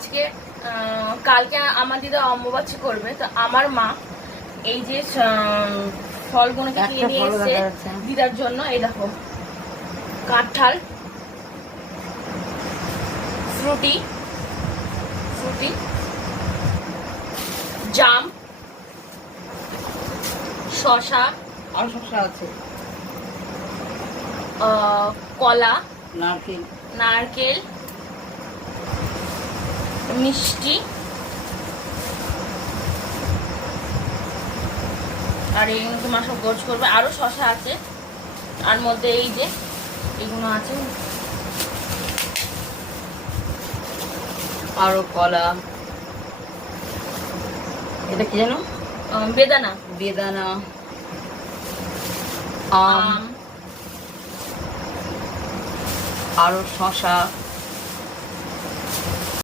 আজকে কালকে আমার দিদা অম্বুবাচী করবে, তো আমার মা এই যে ফলগুলোকে কিনে নিয়ে এসেছে দিদার জন্য। এই দেখো, কাঁঠাল, ফ্রুটি, জাম, শসা, আর শসা আছে, কলা, নারকেল, মিষ্টি, আর এইগুলো তোমার সব গোছ করবে। আরো শসা আছে, আর মধ্যে এই যে এগুলো আছে, আরো কলা, এটা কি জানো? বেদানা, আম, আরো শসা,